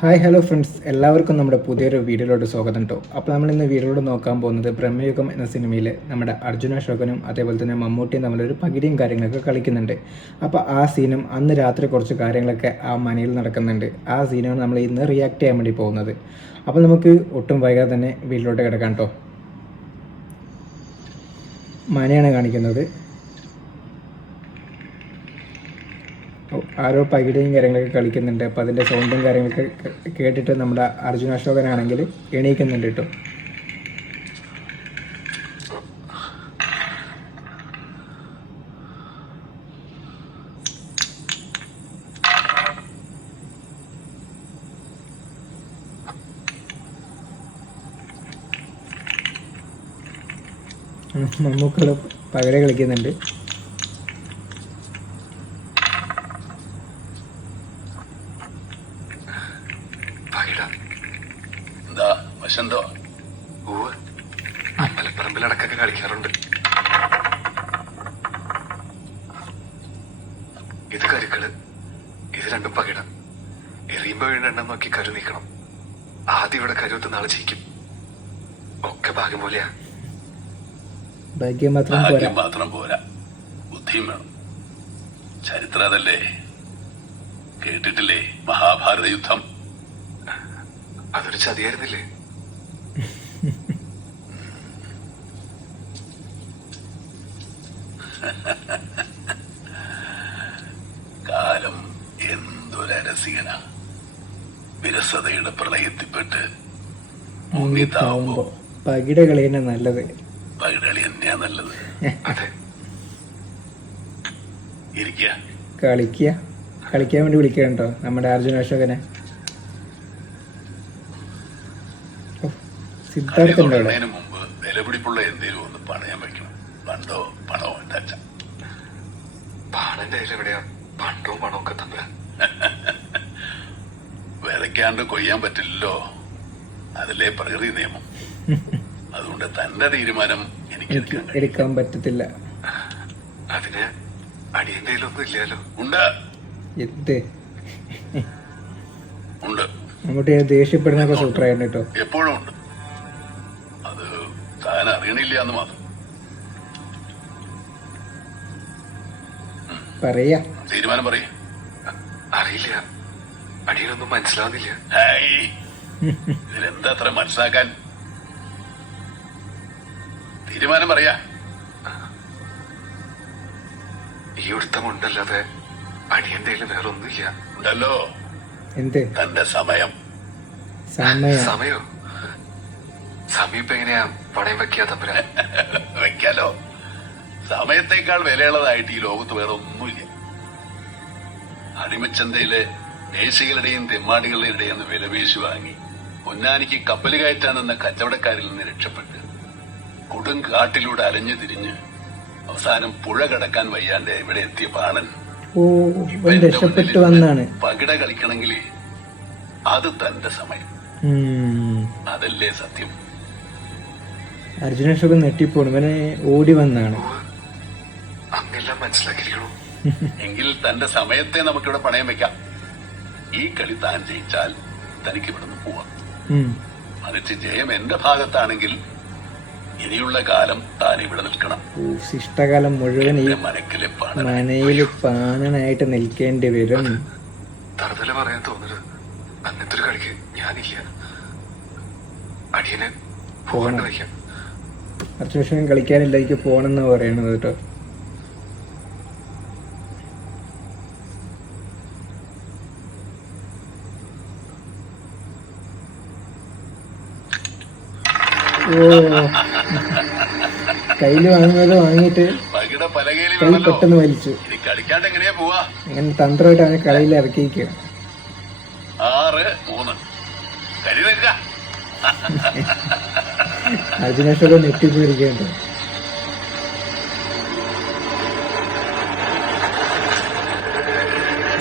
Hi hello friends, എല്ലാവർക്കും നമ്മുടെ പുതിയൊരു വീഡിയോയിലോട്ട് സ്വാഗതം കേട്ടോ. അപ്പോൾ നമ്മൾ ഇന്ന് വീഡിയോയിലോട്ട് നോക്കാൻ പോകുന്നത് ബ്രഹ്മയുഗം എന്ന സിനിമയിൽ നമ്മുടെ അർജുന അശോകനും അതേപോലെ തന്നെ മമ്മൂട്ടിയും തമ്മിലൊരു പകിടിയും കാര്യങ്ങളൊക്കെ കളിക്കുന്നുണ്ട്. അപ്പോൾ ആ സീനും അന്ന് രാത്രി കുറച്ച് കാര്യങ്ങളൊക്കെ ആ മനയിൽ നടക്കുന്നുണ്ട്. ആ സീനാണ് നമ്മൾ ഇന്ന് റിയാക്ട് ചെയ്യാൻ വേണ്ടി പോകുന്നത്. അപ്പോൾ നമുക്ക് ഒട്ടും വൈകാതെ തന്നെ വീട്ടിലോട്ട് കിടക്കാം കേട്ടോ. മനയാണ് കാണിക്കുന്നത്. ആരോ പകിടയും കാര്യങ്ങളൊക്കെ കളിക്കുന്നുണ്ട്. അപ്പോൾ അതിൻ്റെ സൗണ്ടും കാര്യങ്ങളൊക്കെ കേട്ടിട്ട് നമ്മുടെ അർജുന അശോകനാണെങ്കിൽ എണീക്കുന്നുണ്ട് കേട്ടോ. മമ്മൂക്കൾ പകിട കളിക്കുന്നുണ്ട്. വശന്തോ അമ്പലപ്പറമ്പിലടക്കൊക്കെ കളിക്കാറുണ്ട്. ഇത് കരുക്കള്, ഇത് രണ്ടും പകിട. എറിയുമ്പോ വീണ്ടെണ്ണം നോക്കി കരു നീക്കണം. ആദ്യം ഇവിടെ കരുവത്ത് നാളെ ജയിക്കും. ഒക്കെ ഭാഗ്യം പോലെയാ. ഭാഗ്യം മാത്രം പോരാ, ബുദ്ധിയും വേണം. ചരിത്രം അതല്ലേ. കേട്ടിട്ടില്ലേ മഹാഭാരത യുദ്ധം? അതൊരു ചതിയായിരുന്നില്ലേ? കാലം എന്തൊരരസികന. വിരസതയുടെ പ്രളയത്തിൽപ്പെട്ട് മുങ്ങിത്താവുമ്പോ പകിട കളി തന്നെ നല്ലത്. പകിടകളി തന്നെയാ നല്ലത്. അതെ, ഇരിക്കുക, കളിക്കാൻ വേണ്ടി വിളിക്കണ്ടോ നമ്മുടെ അർജുന അശോകനെ. സിദ്ധാർത്ഥ മുമ്പ് വിലപിടിപ്പുള്ള എന്തേലും ഒന്ന് പണയം വെക്കണം. പണ്ടോ പണമോ എന്റെ അച്ഛൻ. പാണന്റെ എവിടെയാ പണ്ടവും പണവും ഒക്കെ തമ്മിൽ വിതയ്ക്കാണ്ട് കൊയ്യാൻ പറ്റില്ലല്ലോ. അതിലെ പ്രകൃതി നിയമം. അതുകൊണ്ട് തന്റെ തീരുമാനം എനിക്ക് എടുക്കാൻ പറ്റത്തില്ല. അതിന് അടിയന്തയിലൊന്നും ഇല്ലല്ലോ. ഉണ്ട് ഉണ്ട്. അങ്ങോട്ട് ദേഷ്യപ്പെടുന്നൊക്കെ സൂത്രായിരുന്നു കേട്ടോ. എപ്പോഴും ഉണ്ട്. അത് താൻ അറിയണില്ല എന്ന് മാത്രം. പറയാ തീരുമാനം പറയ. അറിയില്ല, അടിയനൊന്നും മനസ്സിലാവുന്നില്ല. ഇതിലെന്താ അത്ര മനസ്സിലാക്കാൻ? തീരുമാനം പറയാ. ഈ ഉടുത്തമുണ്ടല്ലാതെ അടിയന്തയില് വേറൊന്നുമില്ല. ഉണ്ടല്ലോ, എന്ത്? തന്റെ സമയം. സമയോ? സമയം ഇപ്പൊ എങ്ങനെയാ പണയം വെക്കാ തമ്പുരാ? വെക്കാലോ. സമയത്തേക്കാൾ വിലയുള്ളതായിട്ട് ഈ ലോകത്ത് വേറെ ഒന്നുമില്ല. അടിമച്ചന്തയിലെ ദേശികളുടെയും തെമ്മാടികളുടെ ഇടയിൽ വിലപേശി വാങ്ങി പൊന്നാനിക്ക് കപ്പല് കയറ്റാനെന്ന കച്ചവടക്കാരിൽ നിന്ന് രക്ഷപ്പെട്ട് കൊടും കാട്ടിലൂടെ അലഞ്ഞു തിരിഞ്ഞ് അവസാനം പുഴ കടക്കാൻ വയ്യാണ്ട് ഇവിടെ എത്തിയ പാണൻ രക്ഷപ്പെട്ടു വന്നാണ്. പകിട കളിക്കണമെങ്കിൽ അത് തന്റെ സമയം. അതല്ലേ സത്യം. അർജുന അശോകൻ നെട്ടിപ്പോണു. ഇവനെ ഓടി വന്നാണ്. അങ്ങെല്ലാം മനസ്സിലാക്കിയിരിക്കണു. എങ്കിൽ തന്റെ സമയത്തെ നമുക്കിവിടെ പണയം വെക്കാം. ഈ കളി താൻ ജയിച്ചാൽ തനിക്ക് ഇവിടുന്ന് പോവാം. മറിച്ച് ജയം എന്റെ ഭാഗത്താണെങ്കിൽ ഇനിയുള്ള കാലം താൻ ഇവിടെ നിൽക്കണം. ശിഷ്ടകാലം മുഴുവൻ ഈ മനയില് പാണനായിട്ട് നിൽക്കേണ്ടി വരും. തറുതല പറയാൻ തോന്നരുത്. അങ്ങനത്തെ ഒരു കളിക്ക് ഞാനില്ല. അടിയന് പോകണ്ട വയ്ക്കാം. അർജുന അശോകൻ കളിക്കാനില്ല, എനിക്ക് പോണെന്നാ പറയണത് കേട്ടോ. കയ്യില് വാങ്ങിയിട്ട് കൈ പെട്ടെന്ന് വലിച്ചു. അങ്ങനെ തന്ത്രമായിട്ട് അവനെ കളിയിൽ ഇറക്കിയിരിക്കുക. അർജുന അശോകൻ നെറ്റിപ്പോയിരിക്കണ്ടോ.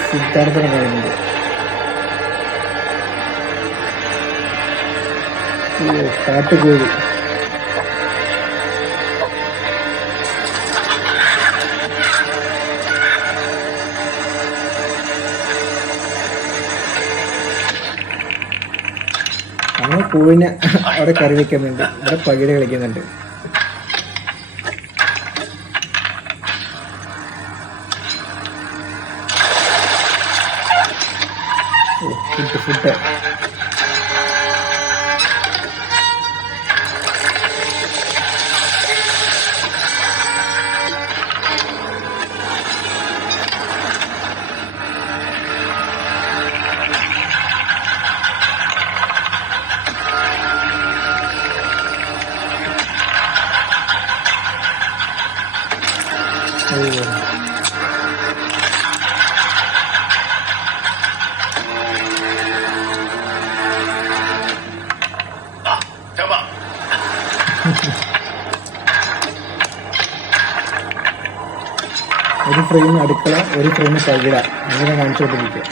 സിദ്ധാർത്ഥനെ പറയുന്നുണ്ട്. കാട്ടുകോഴി. അങ്ങനെ കോഴിനെ അവിടെ കറി വെക്കുന്നുണ്ട്, ഇവിടെ പകിട കളിക്കുന്നുണ്ട്. ഫുഡ് ഒരു ഫ്രെയിം അടുക്കള, ഒരു ഫ്രെയിം പകിട, അങ്ങനെ കാണിച്ചുകൊണ്ടിരിക്കുക.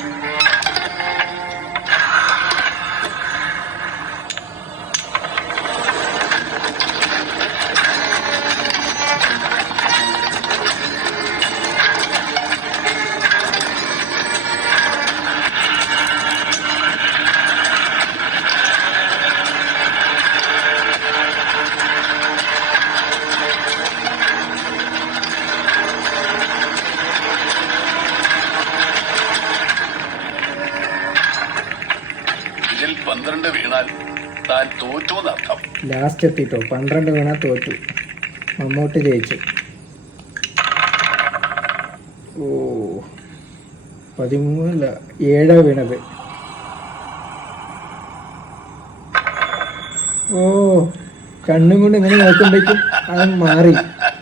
ഇതിൽ 12 വീണാൽ താൻ തോറ്റു എന്നർത്ഥം. ലാസ്റ്റ് എത്തിട്ടോ, 12 വീണാൽ തോറ്റു, മമ്മൂട്ടി ജയിച്ചു. ഓ 13 7 വീണത്. ഓ കണ്ണും കൊണ്ട് ഇങ്ങനെ നോക്കുമ്പോഴേക്കും അത് മാറി.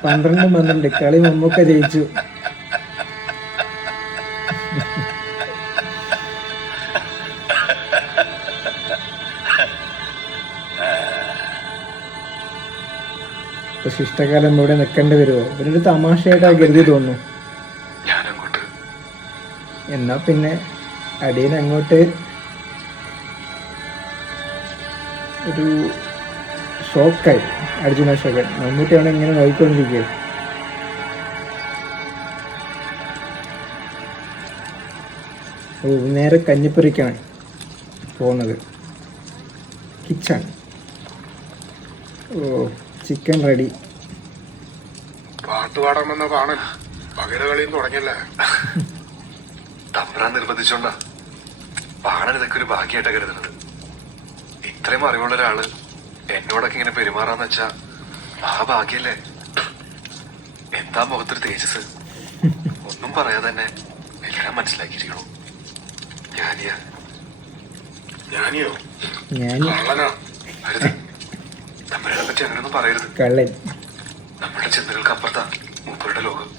12 കളി മമ്മൂക്ക ജയിച്ചു. ഇപ്പൊ ശിഷ്ടകാലം ഇവിടെ നിൽക്കേണ്ടി വരുമോ? ഇവരൊരു തമാശയായിട്ടാ കരുതി തോന്നുന്നു. എന്നാ പിന്നെ അടിയൻ അങ്ങോട്ട് ഒരു ഷോക്കായി. അർജുന അശോകൻ മമ്മൂട്ടി അവിടെ ഇങ്ങനെ നോക്കിക്കൊണ്ടിരിക്കുക. ഓ നേരെ കഞ്ഞിപ്പറിക്കാണ് പോകുന്നത്. കിച്ചൺ. ഓ ചിക്കൻ റെഡി. പാട്ട് പാടാൻ വന്ന പാണൻ പകര കളിയും തുടങ്ങിയല്ലേ? തമ്പ്രാൻ നിർബന്ധിച്ചോണ്ടാ പാണൻ ഇതൊക്കെ ഒരു ഭാഗ്യമായിട്ടാ കരുതുന്നത്. ഇത്രയും അറിവുള്ള ഒരാള് എന്നോടൊക്കെ ഇങ്ങനെ പെരുമാറാന്ന് വെച്ചാ ആ ഭാഗ്യല്ലേ? എന്താ മുഖത്തൊരു തേജസ്, ഒന്നും പറയാതെ തന്നെ എല്ലാം മനസ്സിലാക്കിയിരിക്കണു. ഞാനിയോ ഞാൻ കള്ളനാ? അരുത്, തമ്പുരാനെ പറ്റി അങ്ങനെയൊന്നും പറയരുത്. കള്ളൻ. നമ്മുടെ ചിന്തകൾക്ക് അപ്പുറത്താ മൂപ്പരുടെ ലോകം.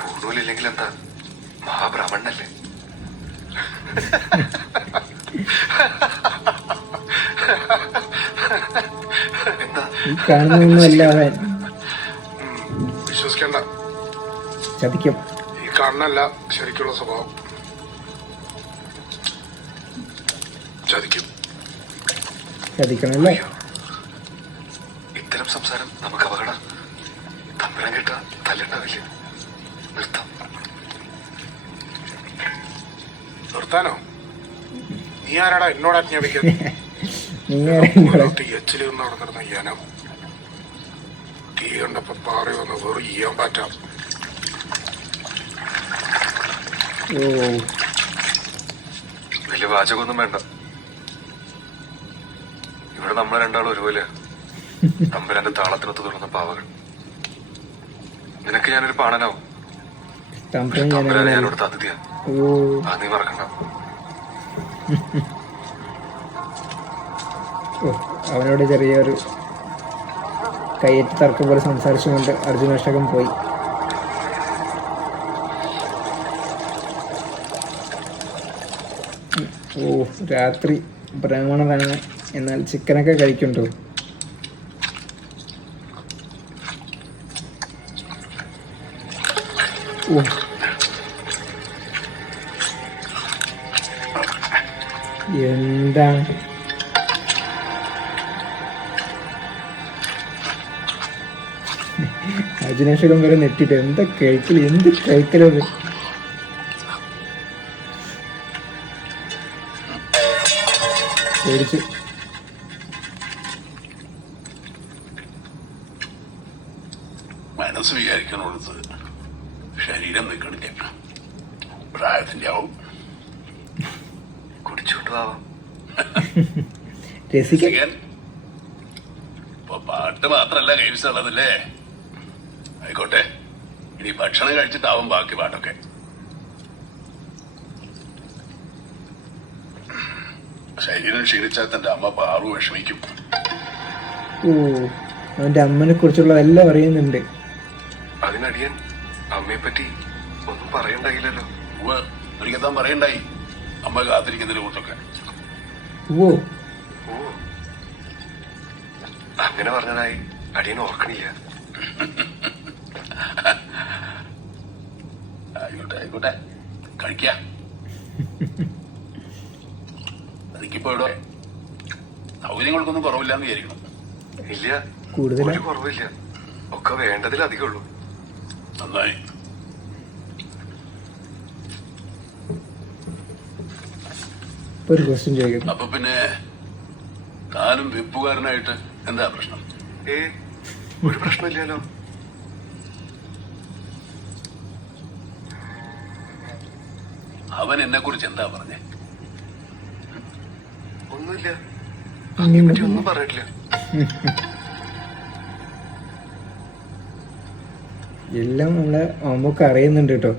പൂണൂലില്ലെങ്കിൽ എന്താ, മഹാബ്രാഹ്മണനല്ലേ? എന്താ ഈ കാണുന്നൊന്നും അല്ല അവൻ. വിശ്വസിക്കണ്ട, ചതിക്കും. ഈ കണ്ണല്ല ശരിക്കുള്ള സ്വഭാവം. ചതിക്കണല്ലേ? ഇത്തരം സംസാരം നമുക്ക് അപകടം. തമ്പുരാൻ കേട്ട തല്ലുണ്ടാവില്ല. നിർത്താം. നിർത്താനോ? നീ ആരാടാ എന്നോട് ആജ്ഞാപിക്കാൻ? എച്ചിൽ നിന്ന് നടന്നിരുന്ന യനം തീ കണ്ടപ്പോ പാറി വന്ന് വെറും ചെയ്യാൻ പറ്റാം. വലിയ വാചകമൊന്നും വേണ്ട. ഇവിടെ നമ്മൾ രണ്ടാളും ഒരുപോലെ തമ്പുരാന്റെ താളത്തിനൊത്ത് തുടർന്ന പാവകൾ. നിനക്ക് ഞാനൊരു പാണനാവും. തമ്പുരാനെ ഞാനിവിടുത്തെ അതിഥിയാ. അത് നീ മറക്കണ്ട. അവനോട് ചെറിയൊരു കയ്യേറ്റ് തർക്കം പോലെ സംസാരിച്ചുകൊണ്ട് അർജുന അശോകൻ പോയി. ഓ രാത്രി ബ്രാഹ്മണരാണ്, എന്നാൽ ചിക്കനൊക്കെ കഴിക്കുന്നുണ്ടോ? ഓ എന്താണ് അർജുനേഷകം വരെ നെറ്റിട്ട് എന്താ കഴിക്കല്, എന്ത് കഴിക്കലത്? പേടിച്ച് മനസ്സ് വിചാരിക്കണോടത്ത് ശരീരം നിൽക്കണില്ല. പ്രായത്തിന്റെ ആവും. കുടിച്ചോണ്ട് ആവാം. രസിക്കാൻ ഇപ്പൊ പാട്ട് മാത്രല്ല കൈവശമുള്ളതല്ലേ. ആയിക്കോട്ടെ, ഇനി ഭക്ഷണം കഴിച്ചിട്ടാവും ബാക്കി പാട്ടൊക്കെ. ശരീരം ക്ഷീണിച്ചാൽ തന്റെ അമ്മ പാറു വിഷമിക്കും. ഓ, അവന്റെ അമ്മനെ കുറിച്ചുള്ളതെല്ലാം അറിയുന്നുണ്ട്. അതിനടിയൻ അമ്മയെ പറ്റി ഒന്നും പറയണ്ടായില്ലല്ലോ. എനിക്കെത്താൻ പറയണ്ടായി. അമ്മ കാത്തിരിക്കുന്നതിനെ കുറിച്ചൊക്കെ. ഓ ഓ, അങ്ങനെ പറഞ്ഞതായി അടിയൻ ഓർക്കണില്ല. ആയിക്കോട്ടെ ആയിക്കോട്ടെ, കഴിക്ക. എനിക്കിപ്പോ ഇവിടെ സൗകര്യങ്ങൾക്കൊന്നും കുറവില്ലാന്ന് വിചാരിക്കണം. ഇല്ല, കൂടുതലാ? ഒരു കുറവില്ല. ഒക്കെ വേണ്ടതിലധികം ഉള്ളൂ. നന്നായി. ഒരു ക്വസ്റ്റ്യൻ ചോദിക്കുന്നു. അപ്പൊ പിന്നെ താനും വെപ്പുകാരനായിട്ട് എന്താ പ്രശ്നം? ഒരു പ്രശ്നമില്ലല്ലോ. അവൻ എന്നെ കുറിച്ച് എന്താ പറഞ്ഞേ? ഒന്നുമില്ല, അതിനെ പറ്റി ഒന്നും പറഞ്ഞിട്ടില്ല. എല്ലാം നമ്മളെ അമ്മക്ക് അറിയുന്നുണ്ട് കേട്ടോ.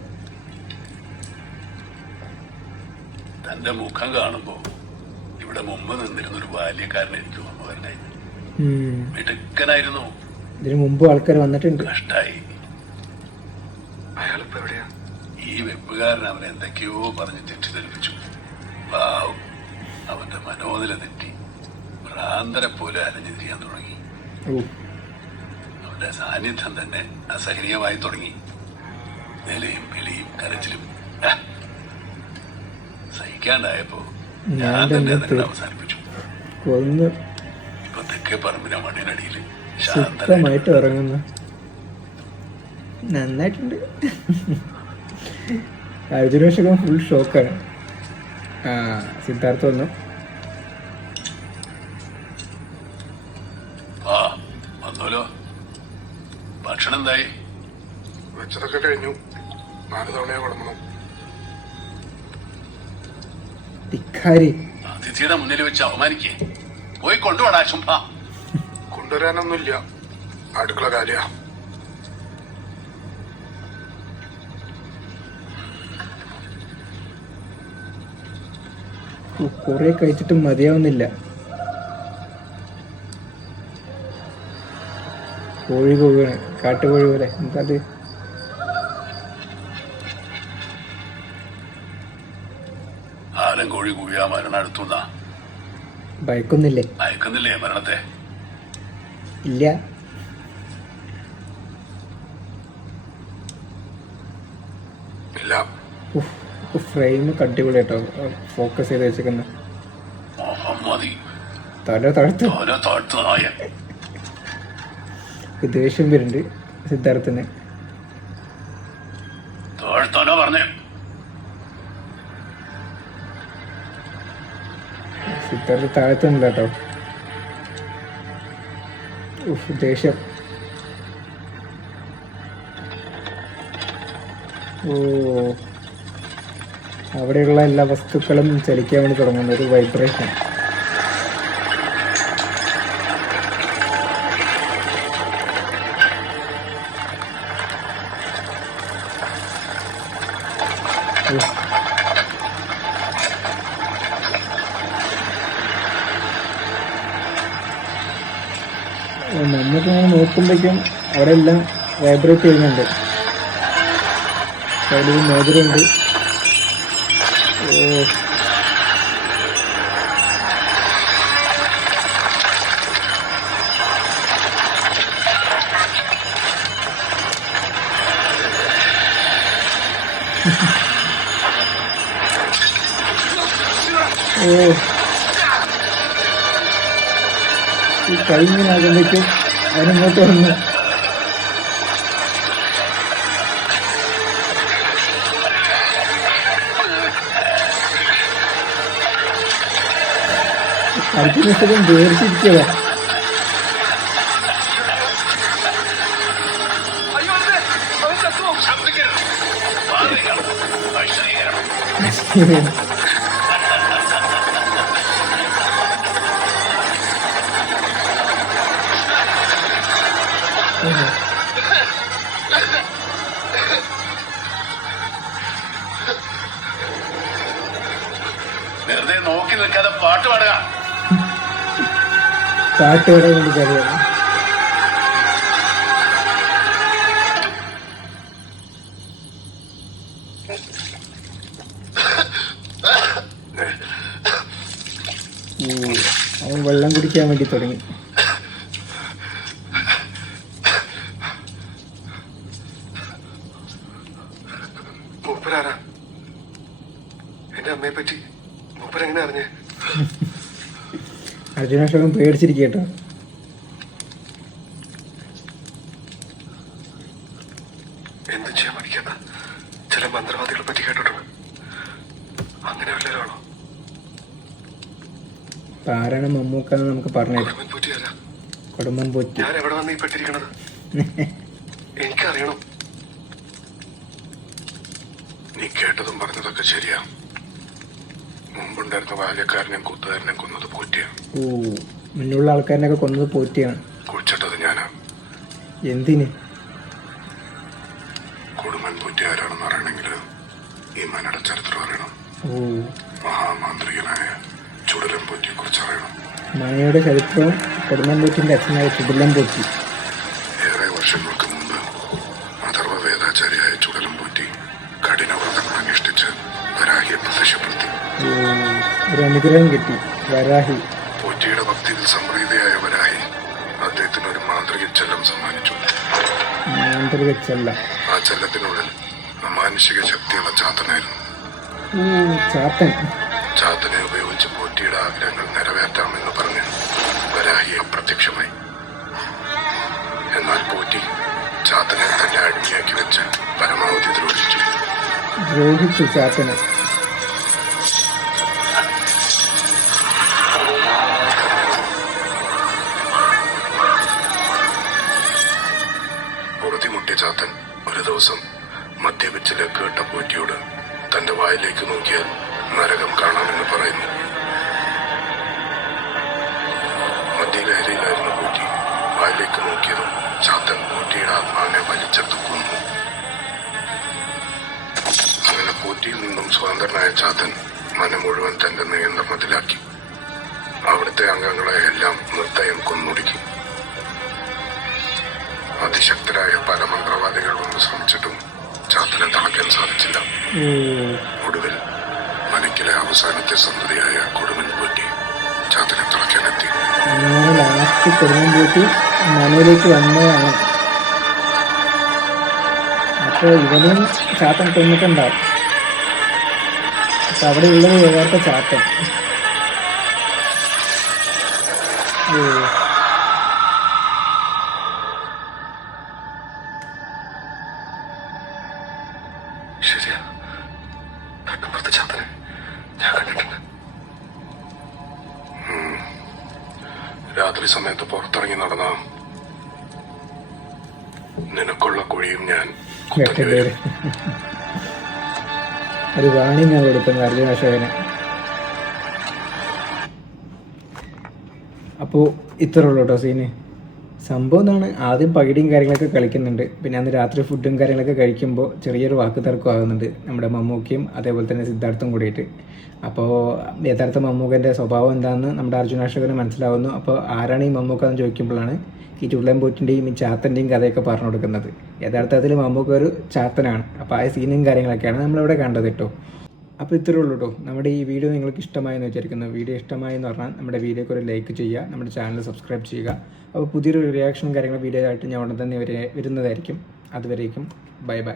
തന്റെ മുഖം കാണുമ്പോ ഇവിടെ മുമ്പ് നിന്നിരുന്നൊരു ബാല്യക്കാരൻ എനിക്ക് ഓർമ്മ വരണേ. മിടുക്കനായിരുന്നു. ഇതിനു മുമ്പ് ആൾക്കാർ വന്നിട്ടുണ്ട്. കഷ്ടായി. അയാളിപ്പോ എവിടെയാ? ഈ വെപ്പുകാരൻ അവനെ എന്തൊക്കെയോ പറഞ്ഞ് തെറ്റിദ്ധരിപ്പിച്ചു. പാവം, അവന്റെ മനോനില തെറ്റി. ഭ്രാന്തരെ പോലെ അലഞ്ഞു തിരിയാൻ തുടങ്ങി. അവന്റെ സാന്നിധ്യം തന്നെ അസഹനീയമായി തുടങ്ങി. നിലയും വിളിയും കരച്ചിലും സഹിക്കാണ്ടായപ്പോ ഞാൻ തന്നെ അതിനെ അവസാനിപ്പിച്ചു. ഒന്ന് ഇപ്പൊ തെക്കേ പറമ്പിലെ മണ്ണിനടിയിൽ ശുദ്ധമായിട്ട് ഇറങ്ങുന്നു. നന്നായിട്ടുണ്ട്. അർജുനേഷകം ഫുൾ ഷോക്കാണ്. സിദ്ധാർത്ഥ വന്നു. വന്നോലോ. ഭക്ഷണം എന്തായി? വെച്ചതൊക്കെ കഴിഞ്ഞു. 4 തവണയെ വിളമ്പണം. ധിക്കാരി. അതിഥിയുടെ മുന്നിൽ വെച്ച് അവമാനിക്കേ. പോയി കൊണ്ടുപോടാ ശുംഭ. കൊണ്ടുവരാനൊന്നുമില്ല, അടുക്കള കാര്യ. കുറെ കഴിച്ചിട്ടും മതിയാവുന്നില്ല. കോഴി പോവുകയാണ്, കാട്ടുകോഴി പോലെ. എന്താത്? ആരും കോഴി കൂവിയാ മരണം അടുത്തുന്നാ. ഭയക്കൊന്നില്ലേ? അയക്കുന്നില്ലേ മരണത്തെ? ഇല്ല. ഇല്ല. ഫ്രെയിം അടിപൊളി കേട്ടോ, ഫോക്കസ് ചെയ്ത് വെച്ചിരിക്കുന്ന. മതി. തല താഴ്ത്തു. നായ. ദേഷ്യം വരുന്നുണ്ട് സിദ്ധാർത്ഥന്. താഴ്ത്താനോ പറഞ്ഞേ? സിദ്ധാർത്ഥ താഴ്ത്തുന്നില്ല കേട്ടോ. ദേഷ്യം. ഓ, അവിടെയുള്ള എല്ലാ വസ്തുക്കളും ചലിക്കാൻ വേണ്ടി തുടങ്ങുന്നു. ഒരു വൈബ്രേഷൻ. നമ്മളിങ്ങനെ നോക്കുമ്പോഴേക്കും അവിടെ എല്ലാം വൈബ്രേറ്റ് ചെയ്യുന്നുണ്ട്. അതിൽ മോതിരമുണ്ട്. ഓ, ഓ, ഈ കഴിഞ്ഞാകുമ്പോഴേക്കും അവനിങ്ങോട്ട് വന്നു. അർജുനസ്ഥലം വേർതിരിച്ചതാ. വെറുതെ നോക്കി നിൽക്കാതെ പാട്ട് പാടുക. പാട്ട് പാടാൻ വേണ്ടി കറിയാണ്. അവൻ വെള്ളം കുടിക്കാൻ വേണ്ടി തുടങ്ങി. മൂപ്പരാരാ? എന്റെ അമ്മയെ പറ്റി മൂപ്പരെങ്ങനെ അറിഞ്ഞേ? അർജുനാശോകം പേടിച്ചിരിക്കട്ടോ. എന്തും ചെയ്യാൻ പഠിക്കാത്ത ചില മന്ത്രവാദികളെ പറ്റി കേട്ടിട്ടുണ്ട്. അങ്ങനെ വല്ലവരാണോ? ഇപ്പൊ ആരാണ് മമ്മൂക്കാന്ന് നമുക്ക് പറഞ്ഞുതരും. കുടുംബം പറ്റിയാരാ? കുടുംബം പോറ്റി. ഞാൻ എവിടെ വന്ന് ഈ പെട്ടിരിക്കണത്? എനിക്കറിയണം. നീ കേട്ടതും പറഞ്ഞതൊക്കെ ശരിയാ. മുമ്പുണ്ടായിരുന്ന ബാല്യക്കാരനെയും കൂത്തുകാരനെയും കൊന്നത് പോറ്റിയ. ഓ, മുന്നുള്ള ആൾക്കാരനൊക്കെ കൊന്നത് പോറ്റിയാണ്. കുഴിച്ചിട്ടത് ഞാനാ. എന്തിന്? കുടുംബൻ പോറ്റി ആരാണെന്ന് അറിയണമെങ്കിൽ ഈ മനയുടെ ചരിത്രം അറിയണം. ഓ, മഹാമാന്ത്രികനായ ചുടലം പോറ്റിയെ കുറിച്ച് അറിയണം. മനയുടെ ചരിത്രവും കുടുംബം പോറ്റിന്റെ അച്ഛനായ ചുടലം പോറ്റി. ഏറെ വർഷങ്ങൾക്ക് മുമ്പ് അഥർവ വേദാചാര്യായ ചുടലം പോറ്റി കഠിനവ്രതങ്ങൾ അനുഷ്ഠിച്ച് വരാഹിയെ പ്രത്യക്ഷപ്പെടുത്തി. ഓ, ഒരു അനുഗ്രഹം കിട്ടി. വരാഹി. പോറ്റിയുടെ ഭക്തിയിൽ സംപ്രീതയായ വരാഹി അദ്ദേഹത്തിന് ഒരു മാന്ത്രിക ചെല്ലം സമ്മാനിച്ചു. മാന്ത്രിക ചെല്ല. ആ ചെല്ലത്തിനുള്ളിൽ അമാനുഷിക ശക്തിയുള്ള ചാത്തനായിരുന്നു. ഓ, ചാത്തൻ. ചാത്തനെ ഉപയോഗിച്ച് പോറ്റിയുടെ ആഗ്രഹങ്ങൾ നിറവേറ്റാമെന്ന് പറഞ്ഞ് വരാഹി അപ്രത്യക്ഷമായി. എന്നാൽ പോറ്റി ചാത്തനെ തന്റെ അടിമയാക്കി വെച്ച് പരമാവധി ദ്രോഹിച്ചു. ദ്രോഹിച്ചു ചാത്തനെ. പൊറുതിമുട്ടിയ ചാത്തൻ ഒരു ദിവസം മദ്യപിച്ച് ലക്കേട്ട പോറ്റിയോട് തന്റെ വായിലേക്ക് നോക്കിയാൽ നരകം കാണാമെന്ന് പറയുന്നു. മദ്യലഹരിയിലായിരുന്ന പോറ്റി വായിലേക്ക് നോക്കിയതും ചാത്തൻ പോറ്റിയുടെ ആത്മാവിനെ വലിച്ചെടുത്ത് കൊന്നു. അങ്ങനെ പോറ്റിയിൽ നിന്നും സ്വതന്ത്രനായ ചാത്തൻ മനം മുഴുവൻ തന്റെ നിയന്ത്രണത്തിലാക്കി. അവിടുത്തെ അംഗങ്ങളെ എല്ലാം നിർദ്ദയം കൊന്നൊടുക്കി. അതിശക്തരായ പല മന്ത്രവാദികൾ വന്ന് ശ്രമിച്ചിട്ടും ചാത്തനെ തളയ്ക്കാൻ സാധിച്ചില്ല. ഒടുവിൽ മനക്കിലെ അവസാനത്തെ സന്തതിയായ കൊടുമൻ പോറ്റി ചാത്തനെ തളയ്ക്കാനെത്തി. അങ്ങനെ ലാസ്റ്റ് കുടുംബം പോറ്റി മനയിലേക്ക് വന്നതാണ്. അപ്പൊ ഇവനും ചാത്തൻ കൊന്നിട്ടുണ്ടാവും. അപ്പൊ അവിടെ ഉള്ളത് യഥാർത്ഥ ചാത്തൻ. ഓ, ശരിയാ, തട്ടുമ്പുറത്തെ ചാത്തനെ ഞാൻ കണ്ടിട്ടുണ്ട്. രാത്രി സമയത്ത് പുറത്തിറങ്ങി നടന്ന നിനക്കുള്ള കുഴിയും ഞാൻ കുത്തനെ വരും. ഒരു വാണിംഗ് ആണ് കൊടുക്കുന്നത് അർജുനാശോകന്. അപ്പോൾ ഇത്രേ ഉള്ളൂ കേട്ടോ സീന്. സംഭവം എന്താണ്, ആദ്യം പകിടിയും കാര്യങ്ങളൊക്കെ കളിക്കുന്നുണ്ട്. പിന്നെ അന്ന് രാത്രി ഫുഡും കാര്യങ്ങളൊക്കെ കഴിക്കുമ്പോൾ ചെറിയൊരു വാക്ക് തർക്കം ആകുന്നുണ്ട് നമ്മുടെ മമ്മൂക്കയും അതേപോലെ തന്നെ സിദ്ധാർത്ഥും കൂടിയിട്ട്. അപ്പോൾ യഥാർത്ഥ മമ്മൂക്കൻ്റെ സ്വഭാവം എന്താണെന്ന് നമ്മുടെ അർജുനാശോകന് മനസ്സിലാവുന്നു. അപ്പോൾ ആരാണ് ഈ മമ്മൂക്ക എന്ന് ചോദിക്കുമ്പോഴാണ് ഈ ചുള്ളൻ പോറ്റിൻ്റെയും ഈ ചാത്തൻ്റെയും കഥയൊക്കെ പറഞ്ഞു കൊടുക്കുന്നത്. യഥാർത്ഥത്തിൽ മമ്മൂക്ക ഒരു ചാത്തനാണ്. അപ്പോൾ ആ സീനും കാര്യങ്ങളൊക്കെയാണ് നമ്മളിവിടെ കണ്ടത് കേട്ടോ. അപ്പോൾ ഇത്രയേ ഉള്ളൂ കേട്ടോ. നമ്മുടെ ഈ വീഡിയോ നിങ്ങൾക്ക് ഇഷ്ടമായെന്ന് വിചാരിക്കുന്നു. വീഡിയോ ഇഷ്ടമായെന്ന് പറഞ്ഞാൽ നമ്മുടെ വീഡിയോക്ക് ഒരു ലൈക്ക് ചെയ്യുക, നമ്മുടെ ചാനൽ സബ്സ്ക്രൈബ് ചെയ്യുക. അപ്പോൾ പുതിയൊരു റിയാക്ഷനും കാര്യങ്ങളും വീഡിയോ ആയിട്ട് ഞാൻ ഉടൻ തന്നെ വരുന്നതായിരിക്കും. അതുവരേക്കും ബൈ ബൈ.